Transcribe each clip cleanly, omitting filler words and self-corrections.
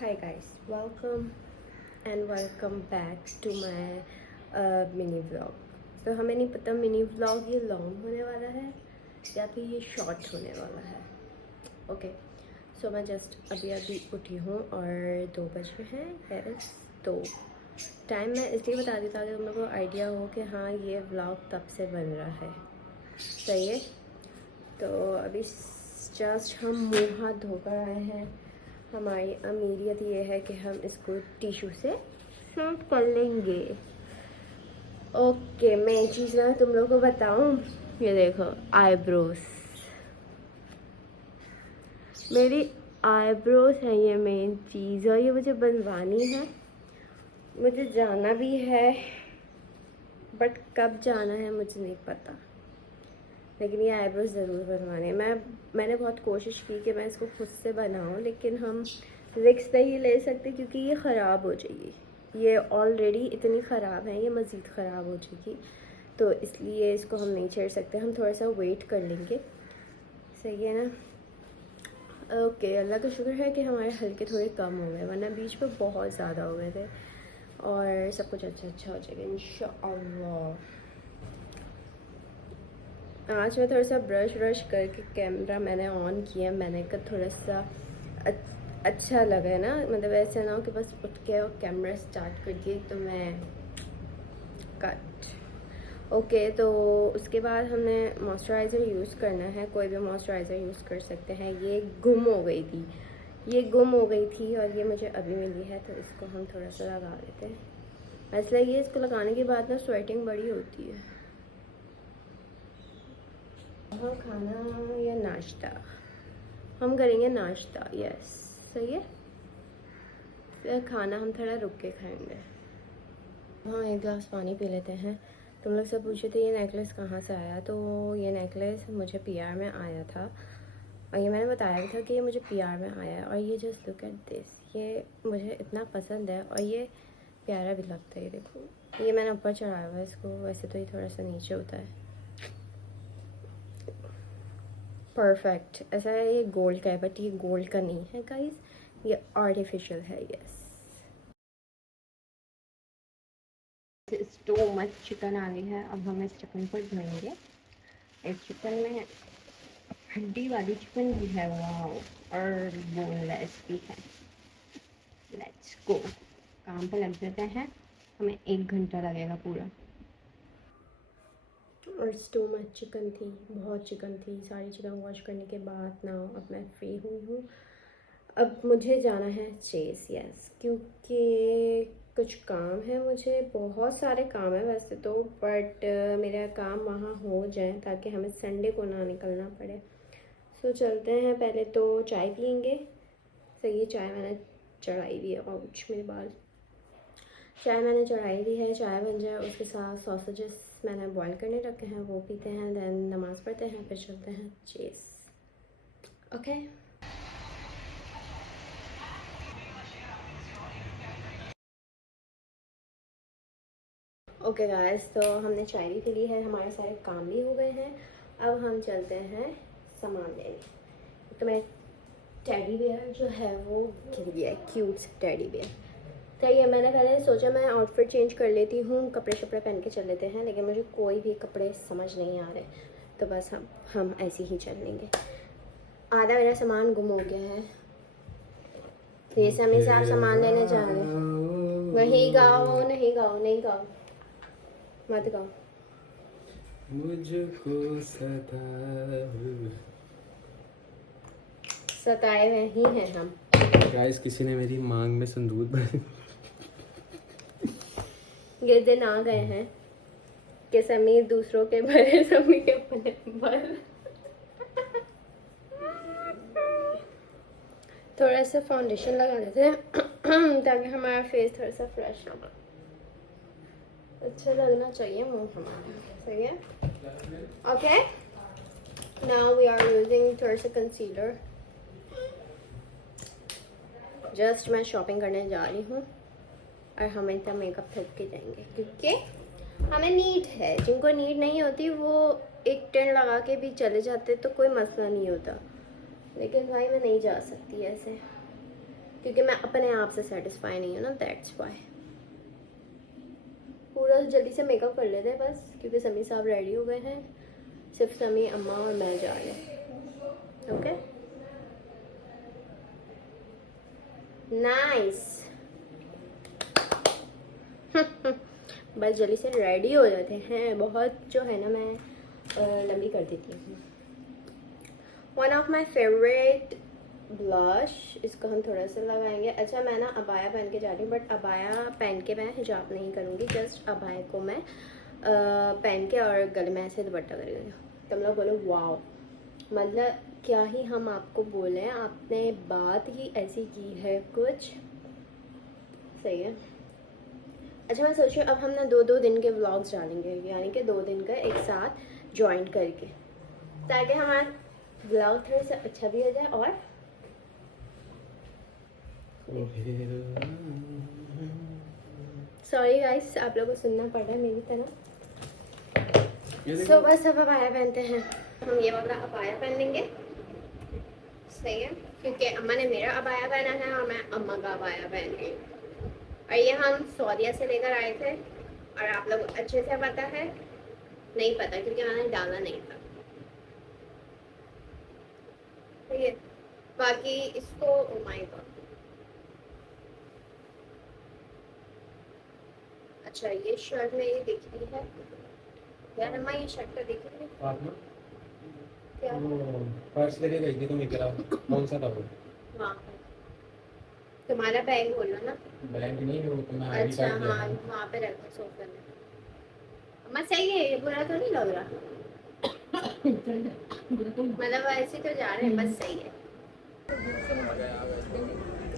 Hi guys, welcome back to my mini vlog. तो हमें नहीं पता मिनी व्लॉग ये लॉन्ग होने वाला है या फिर ये शॉर्ट होने वाला है. ओके, सो मैं जस्ट अभी उठी हूँ और 2 बजे हैं. यस, तो टाइम मैं इसलिए बता दी ताकि तुम लोगों को आइडिया हो कि हाँ ये व्लॉग तब से बन रहा है. सही है. तो अभी जस्ट हम मुँह हाथ धोकर आए हैं. हमारी अमीरियत ये है कि हम इसको टिश्यू से साफ कर लेंगे. ओके, मैं एक चीज़ ना तुम लोगों को बताऊं. ये देखो आईब्रोज, मेरी आईब्रोज है ये मेन चीज़, और ये मुझे बनवानी है. मुझे जाना भी है बट कब जाना है मुझे नहीं पता. लेकिन ये आईब्रोज ज़रूर बनवाने. मैंने बहुत कोशिश की कि मैं इसको खुद से बनाऊं, लेकिन हम रिस्क नहीं ले सकते क्योंकि ये ख़राब हो जाएगी. ये ऑलरेडी इतनी ख़राब है, ये मज़ीद ख़राब हो जाएगी. तो इसलिए इसको हम नहीं छेड़ सकते. हम थोड़ा सा वेट कर लेंगे. सही है ना. ओके, अल्लाह का शुक्र है कि हमारे हल्के थोड़े कम हो गए, वरना बीच में बहुत ज़्यादा हो गए थे. और सब कुछ अच्छा हो जाएगा इंशाअल्लाह. आज मैं थोड़ा सा ब्रश करके कैमरा मैंने ऑन किया. मैंने कहा थोड़ा सा अच्छा लगा ना, मतलब ऐसा ना हो कि बस उठ के और कैमरा स्टार्ट कर दिए तो मैं कट. ओके, तो उसके बाद हमने मॉइस्चराइज़र यूज़ करना है. कोई भी मॉइस्चराइज़र यूज़ कर सकते हैं. ये गुम हो गई थी और ये मुझे अभी मिली है, तो इसको हम थोड़ा सा लगा लेते हैं. मसला ये, इसको लगाने के बाद ना स्वेटिंग बड़ी होती है. हाँ, खाना या नाश्ता? हम करेंगे नाश्ता. यस, सही है. फिर खाना हम थोड़ा रुक के खाएंगे. हाँ, एक गिलास पानी पी लेते हैं. तुम लोग सब पूछे थे ये नेकलेस कहाँ से आया. तो ये नेकलेस मुझे पीआर में आया था, और ये मैंने बताया भी था कि ये मुझे पीआर में आया है. और ये जस्ट लुक एट दिस, ये मुझे इतना पसंद है और ये प्यारा भी लगता है. ये देखो, ये मैंने ऊपर चढ़ाया हुआ है इसको. वैसे तो ये थोड़ा सा नीचे होता है. परफेक्ट ऐसा है. ये गोल्ड का है बट ये गोल्ड का नहीं है गाइस, ये आर्टिफिशियल है. यस, टू मच चिकन आ गई है. अब हम इस चिकन को धोएंगे. इस चिकन में हड्डी वाली चिकन भी है, वाओ, और बोनलेस भी है. लेट्स गो, काम पे लग जाते हैं. हमें 1 घंटा लगेगा पूरा. और टू मच चिकन थी, बहुत चिकन थी. सारी चिकन वॉश करने के बाद ना अब मैं फ्री हुई हूँ. अब मुझे जाना है चेस. यस, क्योंकि कुछ काम है. मुझे बहुत सारे काम है वैसे तो, बट मेरा काम वहाँ हो जाए ताकि हमें संडे को ना निकलना पड़े. सो चलते हैं. पहले तो चाय पियेंगे. सही है, चाय मैंने चढ़ाई दी है. और मेरे बाल, चाय मैंने चढ़ाई दी है. चाय बन जाए उसके साथ सॉसेजेस मैंने बॉईल करने रखे हैं, वो पीते हैं. देन नमाज़ पढ़ते हैं, फिर चलते हैं चेस. ओके. ओके गाइस, तो हमने चाय भी पी ली है, हमारे सारे काम भी हो गए हैं. अब हम चलते हैं सामान लेने. तो मैं टेडी बेयर जो है वो गिर गया, क्यूट टेडी बेयर. सही है. मैंने पहले सोचा मैं आउटफिट चेंज कर लेती हूँ, कपड़े पहन के चल लेते हैं, लेकिन मुझे कोई भी कपड़े समझ नहीं आ रहे. तो बस हम ऐसे ही चल लेंगे. आधा मेरा सामान गुम हो गया है. फिर से हमें आप सामान लेने जा रहे हैं. नहीं गाओ, नहीं गाओ, मत गाओ. मुझको सताए हुए ही हैं हम. गाइस, किसी ने मेरी मांग में संदूर भर. ये दिन आ गए हैं कि समीर दूसरों के भरे, समीर के अपने भर. थोड़ा सा फाउंडेशन लगा देते हैं ताकि हमारा फेस थोड़ा सा फ्रेश हो, अच्छा लगना चाहिए मुंह हमारा. सही है. Okay, now we are using थोड़ा सा कंसीलर. जस्ट मैं शॉपिंग करने जा रही हूँ और हम इतना मेकअप करके जाएंगे क्योंकि हमें नीड है. जिनको नीड नहीं होती वो एक टेंट लगा के भी चले जाते तो कोई मसला नहीं होता. लेकिन भाई मैं नहीं जा सकती ऐसे. क्योंकि मैं अपने आप से सेटिस्फाई नहीं हूँ ना, दैट्स वाई। पूरा जल्दी से मेकअप कर लेते हैं बस, क्योंकि समी साहब रेडी हो गए हैं, सिर्फ समी, अम्मा और मैं जा रहे हैं। Okay, nice. बस जल्दी से रेडी हो जाते हैं। बहुत जो है ना मैं लंबी कर देती हूँ। One of my favourite blush, इसको हम थोड़ा सा लगाएंगे। अच्छा, मैं ना अबाया पहन के जा रही हूँ, बट अबाया पहन के मैं हिजाब नहीं करूँगी, जस्ट अबाया को मैं पहन के और गले में ऐसे दुपट्टा करूँगी। तुम लोग बोलो वाओ, मतलब क्या ही हम आपको बोलें, आपने बात ही ऐसी की है कुछ। सही है। अच्छा, मैं सोच रही हूँ अब हम ना 2-2 दिन के व्लॉग्स डालेंगे, यानी कि 2 दिन का एक साथ जॉइन करके, ताकि हमारा व्लॉग थोड़ा सा अच्छा भी हो जाए। और सॉरी गाइस, आप लोगों को सुनना पड़ रहा है मेरी तरह। सो बस अब अबाया पहनते हैं। हम ये वाला अबाया पहन लेंगे, सही है, क्योंकि अम्मा ने मेरा अबाया पहना है और मैं अम्मा का अबाया पहन रही हूँ। और ये हम सऊदीया से लेकर आए थे, और आप लोग अच्छे से पता है, नहीं पता क्योंकि मैंने डाला नहीं था। ठीक है, बाकी इसको, ओ माय गॉड, अच्छा ये शर्ट में ये दिख रही है यार अम्मा, ये शर्ट तो दिख रही है क्या? पर्स लेके गई थी तुम, इधर आओ। कौन सा था वो? हाँ, तुम्हारा बैग बोलो ना। बैग नहीं, वो तो मैं आईडी अच्छा कार्ड हाँ, वहाँ पे रखो सोफे में। अम्मा सही है, ये बुरा तो नहीं लग रहा? मतलब ऐसे तो जा रहे हैं, बस सही है।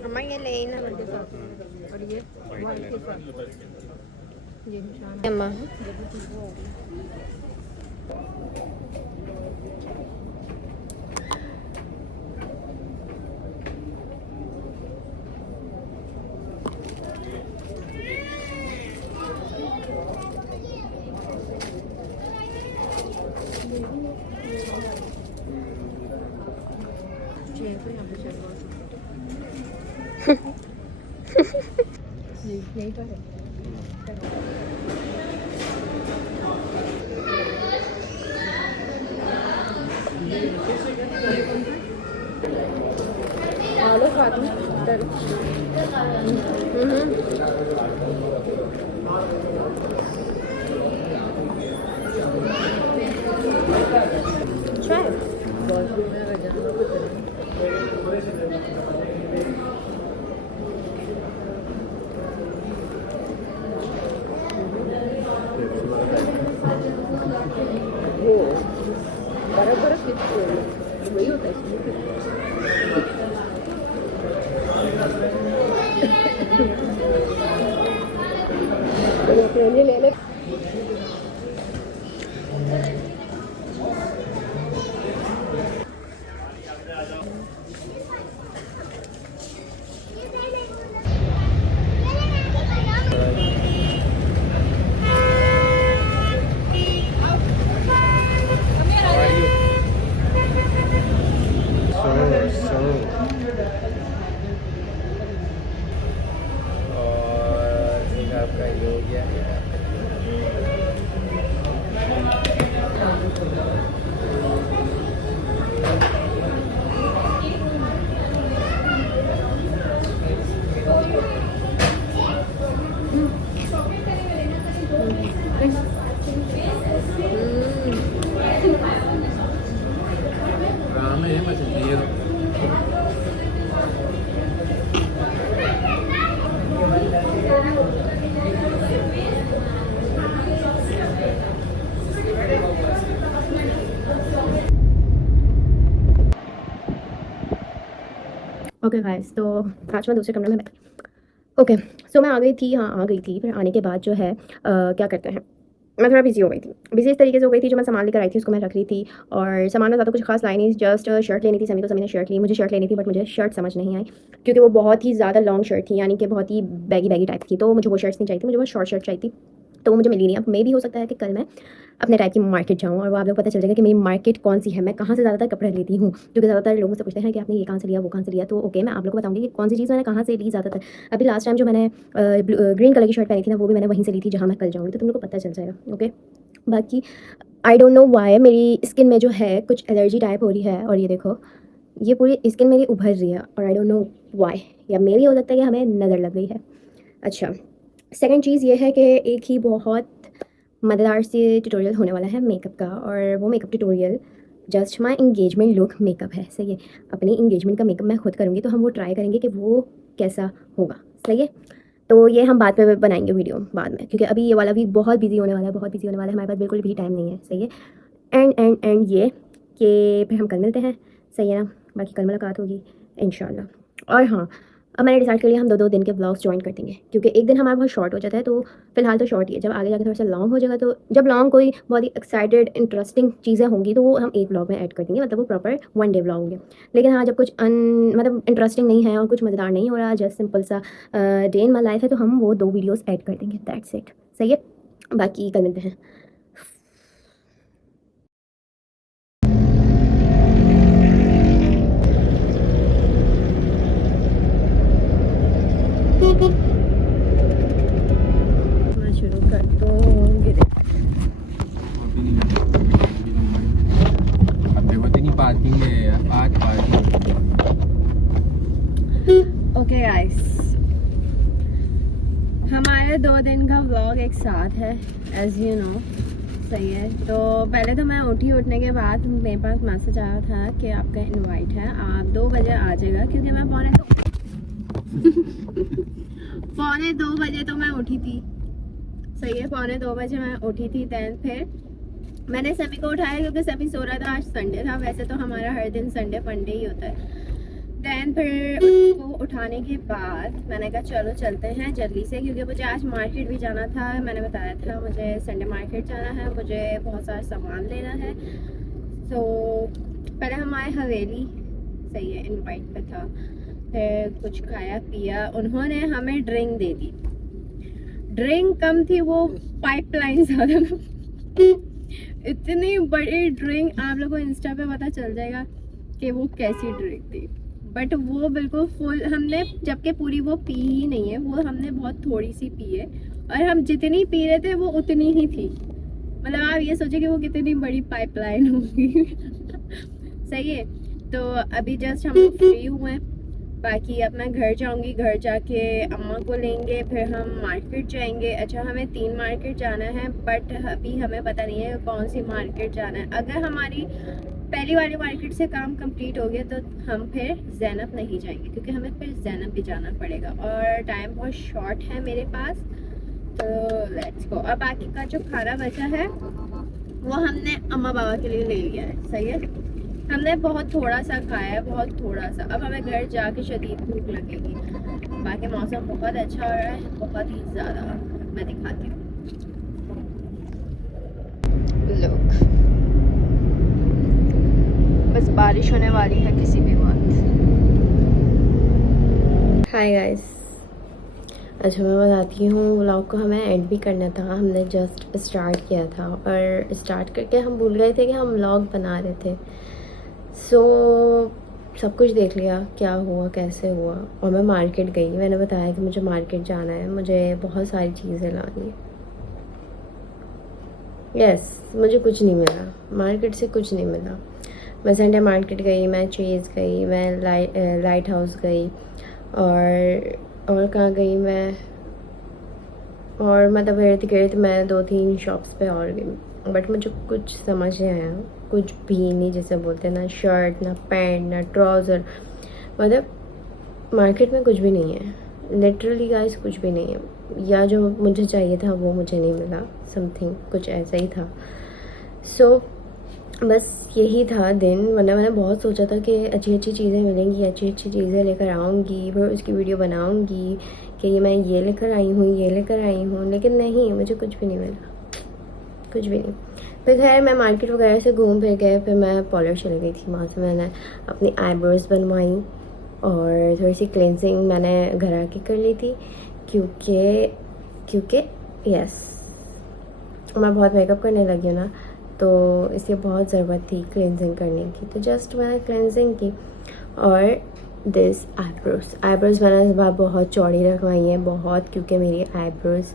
अम्मा ये ले ना और ये वाइट के साथ ये निशान अम्मा, ये तो यहाँ पे चल रहा है। यही तो है। आलो साथ में ट्राई। वो बर्फ बर्फ कितनी वही होता है। इसमें ले ले। और एक आपका ये हो गया। राम है मछली ये। ओके गाइस, तो आज मैं दूसरे कमरे में बैठी। ओके, सो मैं आ गई थी, हाँ आ गई थी। फिर आने के बाद जो है क्या करते हैं, मैं थोड़ा बिजी हो गई थी। बिजी इस तरीके से हो गई थी, जो मैं सामान लेकर आई थी उसको मैं रख रही थी, और सामान में ज़्यादा कुछ खास लाई नहीं, जस्ट शर्ट लेनी थी। समी को, समी ने शर्ट ली, मुझे शर्ट लेनी थी, बट मुझे शर्ट समझ नहीं आई क्योंकि वो बहुत ही ज़्यादा लॉन्ग शर्ट थी, यानी कि बहुत ही बैगी बैगी टाइप थी। तो मुझे वो शर्ट्स नहीं चाहिए थी, मुझे वो शॉर्ट शर्ट चाहिए थी। तो वो मुझे मिली नहीं। अब मे भी हो सकता है कि कल मैं अपने टाइप की मार्केट जाऊँ और वो आप लोग पता चल जाएगा कि मेरी मार्केट कौन सी है, मैं कहाँ से ज़्यादातर कपड़े लेती हूँ, क्योंकि ज़्यादातर लोगों से पूछते हैं कि आपने ये कहाँ से लिया, वो कहाँ से लिया। तो ओके, मैं आप लोग को बताऊँगी कि कौन सी चीज़ मैंने कहाँ से ली ज़्यादातर। अभी लास्ट टाइम जो मैंने ग्रीन कलर की शर्ट पहनी थी ना, वो भी मैंने वहीं से ली थी जहाँ मैं कल जाऊँगी, तो तुम लोग को पता चल जाएगा। ओके, बाकी आई डोंट नो वाई मेरी स्किन में जो है कुछ एलर्जी टाइप हो रही है, और ये देखो ये पूरी स्किन मेरी उभर रही है, और आई डोंट नो वाई, या मे भी हो सकता है कि हमें नज़र लग गई है। अच्छा, सेकंड चीज़ ये है कि एक ही बहुत मज़ेदार से ट्यूटोरियल होने वाला है मेकअप का, और वो makeup tutorial just my engagement look makeup है। सही है, अपनी इंगेजमेंट का मेकअप मैं खुद करूँगी, तो हम वो ट्राई करेंगे कि वो कैसा होगा। सही है, तो ये हम बाद में बनाएंगे वीडियो बाद में, क्योंकि अभी ये वाला वीक बहुत बिजी होने वाला है, बहुत बिजी होने वाला है, हमारे पास बिल्कुल भी टाइम नहीं है। सही है, एंड ये कि फिर हम कल मिलते हैं। सही है ना, बाकी कल मुलाकात होगी इंशाल्लाह। और हाँ, अब मैंने डिसाइड कर लिया हम 2-2 दिन के ब्लॉग्स ज्वाइन कर देंगे, क्योंकि एक दिन हमारा बहुत शॉर्ट हो जाता है, तो फिलहाल तो शॉर्ट ही है। जब आगे जाकर थोड़ा सा लॉन्ग हो जाएगा, तो जब लॉन्ग कोई बहुत ही एक्साइटेड इंटरेस्टिंग चीज़ें होंगी, तो वो हम एक ब्लॉग में ऐड कर देंगे, मतलब वो प्रॉपर 1 डे ब्लॉग होंगे। लेकिन हाँ, जब कुछ मतलब इंटरेस्टिंग नहीं है और कुछ मज़ेदार नहीं हो रहा, जस्ट सिंपल सा डे इन माई लाइफ है, तो हम वो 2 वीडियोज़ ऐड कर देंगे, दैट्स इट। सही है, बाकी कल मिलते हैं। मैं शुरू कर दूँगी। अब देखो इतनी पार्किंग है, आज पार्किंग। ओके गाइस, हमारे 2 दिन का व्लॉग एक साथ है, एज यू नो। सही है, तो पहले तो मैं उठने के बाद मेरे पास मैसेज आया था कि आपका इनवाइट है, आप 2 बजे आ जाएगा, क्योंकि मैं पौने 2 बजे तो मैं उठी थी। सही है, पौने 2 बजे मैं उठी थी। दैन फिर मैंने सभी को उठाया, क्योंकि सभी सो रहा था, आज संडे था। वैसे तो हमारा हर दिन संडे फंडे ही होता है। दैन फिर उसको उठाने के बाद मैंने कहा चलो चलते हैं जल्दी से, क्योंकि मुझे आज मार्केट भी जाना था। मैंने बताया था मुझे संडे मार्केट जाना है, मुझे बहुत सारा सामान लेना है। तो पहले हम आए हवेली। सही है, इनवाइट पे था, फिर कुछ खाया पिया। उन्होंने हमें ड्रिंक दे दी। ड्रिंक कम थी, वो पाइपलाइन ज़्यादा। इतनी बड़ी ड्रिंक, आप लोगों को इंस्टा पे पता चल जाएगा कि वो कैसी ड्रिंक थी, बट वो बिल्कुल फुल हमने, जबकि पूरी वो पी ही नहीं है, वो हमने बहुत थोड़ी सी पी है, और हम जितनी पी रहे थे वो उतनी ही थी। मतलब आप ये सोचिए कि वो कितनी बड़ी पाइपलाइन होगी। सही है, तो अभी जस्ट हम फ्री हुए हैं। बाकी अब मैं घर जाऊंगी, घर जाके अम्मा को लेंगे, फिर हम मार्केट जाएंगे। अच्छा, हमें 3 मार्केट जाना है, बट अभी हमें पता नहीं है कौन सी मार्केट जाना है। अगर हमारी पहली वाली मार्केट से काम कंप्लीट हो गया, तो हम फिर ज़ैनब नहीं जाएंगे, क्योंकि हमें फिर ज़ैनब भी जाना पड़ेगा, और टाइम बहुत शॉर्ट है मेरे पास। तो लेट्स गो। और बाकी का जो खाना बचा है वो हमने अम्मा बाबा के लिए ले लिया है। सही है, हमने बहुत थोड़ा सा खाया है, बहुत थोड़ा सा। अब हमें घर जाके शदीद भूख लगेगी। बाकी मौसम बहुत अच्छा हो रहा है, बहुत ही ज़्यादा। मैं दिखाती हूँ, लुक, बस बारिश होने वाली है किसी भी वक्त। हाय गाइस, अच्छा मैं बताती हूँ, व्लॉग को हमें एंड भी करना था। हमने जस्ट स्टार्ट किया था, और स्टार्ट करके हम भूल गए थे कि हम व्लॉग बना रहे थे। सब कुछ देख लिया, क्या हुआ कैसे हुआ। और मैं मार्केट गई, मैंने बताया कि मुझे मार्केट जाना है, मुझे बहुत सारी चीज़ें लानी है। यस, मुझे कुछ नहीं मिला, मार्केट से कुछ नहीं मिला। मैं संडे मार्केट गई, मैं चेज़ गई, मैं लाइट हाउस गई, और कहाँ गई मैं, और मतलब इर्द-गिर्द मैं 2-3 शॉप्स पे और गई, बट मुझे कुछ समझ नहीं आया, कुछ भी नहीं। जैसे बोलते हैं ना, शर्ट ना पैंट ना ट्राउज़र, मतलब मार्केट में कुछ भी नहीं है, लिटरली गाइस कुछ भी नहीं है। या जो मुझे चाहिए था वो मुझे नहीं मिला, समथिंग कुछ ऐसा ही था। बस यही था दिन। वरना मैंने बहुत सोचा था कि अच्छी अच्छी चीज़ें मिलेंगी, अच्छी अच्छी चीज़ें लेकर आऊँगी, फिर उसकी वीडियो बनाऊँगी कि ये मैं ये लेकर आई हूँ, लेकिन नहीं, मुझे कुछ भी नहीं मिला, कुछ भी नहीं। फिर खैर मैं मार्केट वगैरह से घूम फिर गए, फिर मैं पार्लर चली गई थी। वहाँ से मैंने अपनी आईब्रोज़ बनवाई, और थोड़ी सी क्लेंजिंग मैंने घर आके कर ली थी, क्योंकि यस, मैं बहुत मेकअप करने लगी हूँ ना, तो इसलिए बहुत ज़रूरत थी क्लेंजिंग करने की, तो जस्ट मैंने क्लेंजिंग की। और दिस आईब्रोज़ मैंने इस बार बहुत चौड़ी रखवाई हैं, बहुत, क्योंकि मेरी आईब्रोज़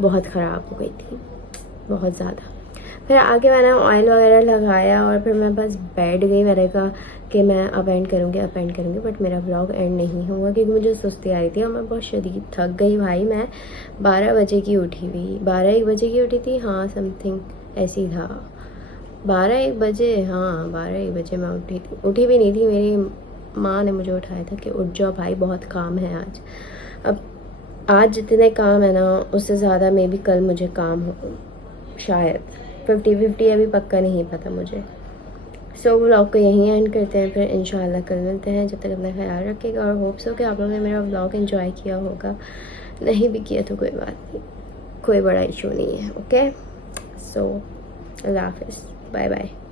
बहुत ख़राब हो गई थी, बहुत ज़्यादा। फिर आके मैंने ऑयल वगैरह लगाया और फिर मैं बस बैठ गई। मैंने कहा कि मैं अब एंड करूँगी, बट मेरा व्लॉग एंड नहीं हुआ क्योंकि मुझे सुस्ती आ रही थी और मैं बहुत शदीद थक गई भाई। मैं 12 बजे की उठी हुई, 12-1 बजे की उठी थी, हाँ समथिंग ऐसी था, 12-1 बजे, हाँ 12-1 बजे मैं उठी थी। उठी भी नहीं थी, मेरी माँ ने मुझे उठाया था कि उठ जाओ भाई, बहुत काम है आज। अब आज जितने काम है ना, उससे ज़्यादा मे बी कल मुझे काम हो, शायद 50-50, अभी पक्का नहीं पता मुझे। सो व्लॉग को यहीं एंड करते हैं, फिर इंशाल्लाह कल मिलते हैं। जब तक अपना ख्याल रखिएगा और होप्स हो कि आप लोगों ने मेरा व्लॉग एंजॉय किया होगा। नहीं भी किया तो कोई बात नहीं, कोई बड़ा इशू नहीं है। ओके, सो अल्लाह हाफिज़, बाय बाय।